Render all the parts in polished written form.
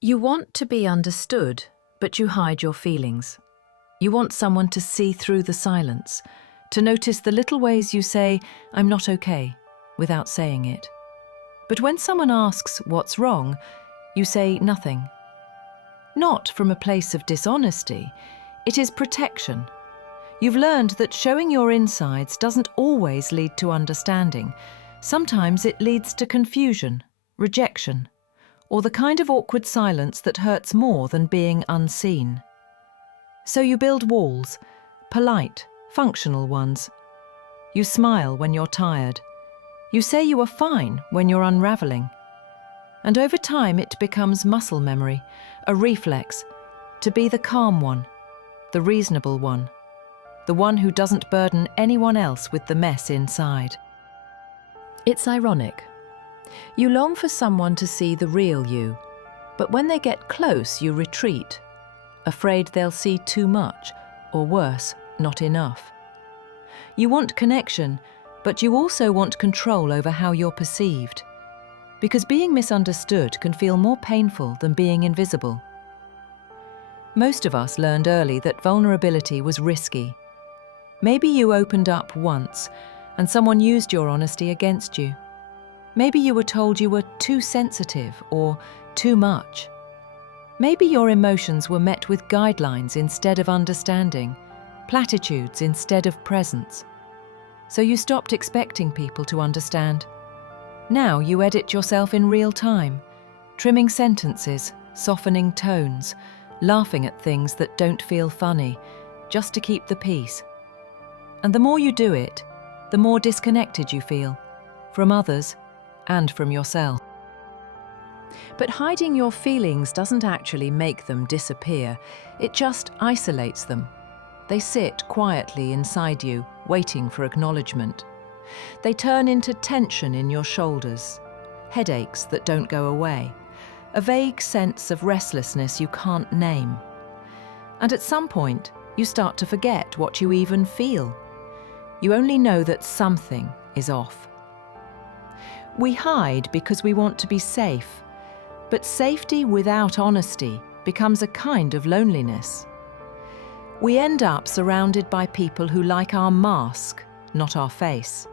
You want to be understood, but you hide your feelings. You want someone to see through the silence, to notice the little ways you say, "I'm not okay," without saying it. But when someone asks what's wrong, you say nothing. Not from a place of dishonesty, it is protection. You've learned that showing your insides doesn't always lead to understanding. Sometimes it leads to confusion, rejection, or the kind of awkward silence that hurts more than being unseen. So you build walls, polite, functional ones. You smile when you're tired. You say you are fine when you're unraveling. And over time it becomes muscle memory, a reflex, to be the calm one, the reasonable one, the one who doesn't burden anyone else with the mess inside. It's ironic. You long for someone to see the real you, but when they get close, you retreat, afraid they'll see too much, or worse, not enough. You want connection, but you also want control over how you're perceived, because being misunderstood can feel more painful than being invisible. Most of us learned early that vulnerability was risky. Maybe you opened up once, and someone used your honesty against you. Maybe you were told you were too sensitive or too much. Maybe your emotions were met with guidelines instead of understanding, platitudes instead of presence. So you stopped expecting people to understand. Now you edit yourself in real time, trimming sentences, softening tones, laughing at things that don't feel funny, just to keep the peace. And the more you do it, the more disconnected you feel, from others and from yourself. But hiding your feelings doesn't actually make them disappear, it just isolates them. They sit quietly inside you, waiting for acknowledgement. They turn into tension in your shoulders, headaches that don't go away, a vague sense of restlessness you can't name. And at some point, you start to forget what you even feel. You only know that something is off. We hide because we want to be safe, but safety without honesty becomes a kind of loneliness. We end up surrounded by people who like our mask, not our face.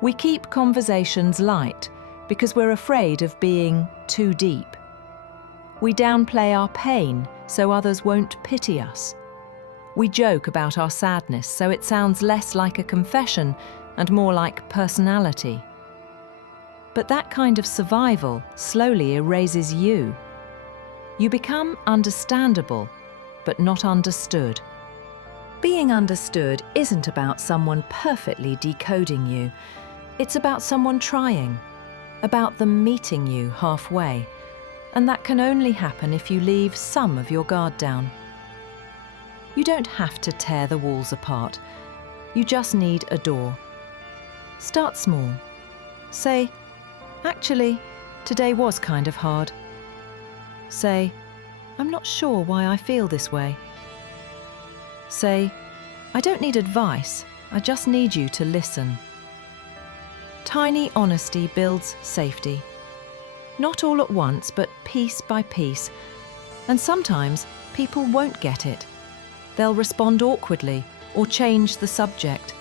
We keep conversations light because we're afraid of being too deep. We downplay our pain so others won't pity us. We joke about our sadness so it sounds less like a confession and more like personality. But that kind of survival slowly erases you. You become understandable, but not understood. Being understood isn't about someone perfectly decoding you. It's about someone trying, about them meeting you halfway. And that can only happen if you leave some of your guard down. You don't have to tear the walls apart. You just need a door. Start small. Say, "Actually, today was kind of hard." Say, "I'm not sure why I feel this way." Say, "I don't need advice, I just need you to listen." Tiny honesty builds safety. Not all at once, but piece by piece. And sometimes people won't get it. They'll respond awkwardly, or change the subject,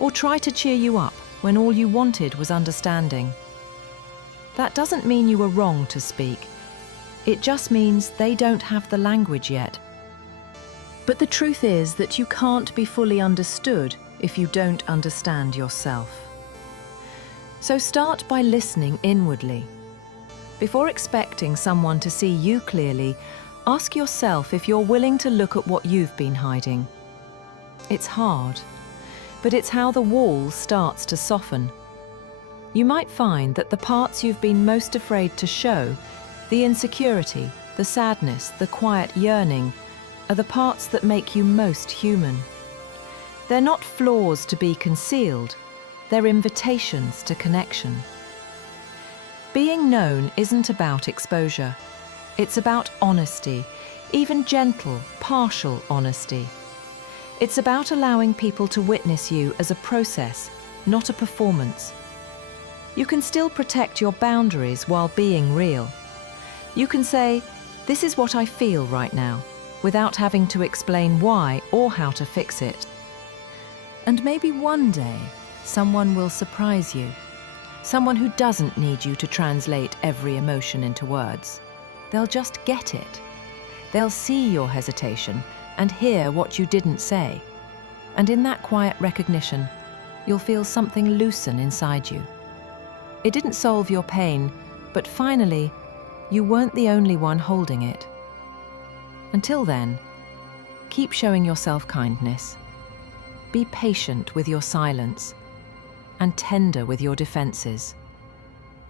or try to cheer you up when all you wanted was understanding. That doesn't mean you were wrong to speak. It just means they don't have the language yet. But the truth is that you can't be fully understood if you don't understand yourself. So start by listening inwardly. Before expecting someone to see you clearly, ask yourself if you're willing to look at what you've been hiding. It's hard, but it's how the wall starts to soften. You might find that the parts you've been most afraid to show, the insecurity, the sadness, the quiet yearning, are the parts that make you most human. They're not flaws to be concealed, they're invitations to connection. Being known isn't about exposure. It's about honesty, even gentle, partial honesty. It's about allowing people to witness you as a process, not a performance. You can still protect your boundaries while being real. You can say, "This is what I feel right now," without having to explain why or how to fix it. And maybe one day, someone will surprise you. Someone who doesn't need you to translate every emotion into words. They'll just get it. They'll see your hesitation and hear what you didn't say. And in that quiet recognition, you'll feel something loosen inside you. It didn't solve your pain, but finally, you weren't the only one holding it. Until then, keep showing yourself kindness. Be patient with your silence and tender with your defenses.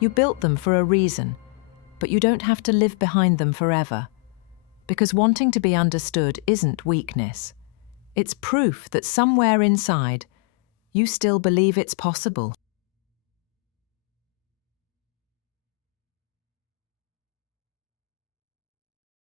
You built them for a reason, but you don't have to live behind them forever. Because wanting to be understood isn't weakness. It's proof that somewhere inside, you still believe it's possible.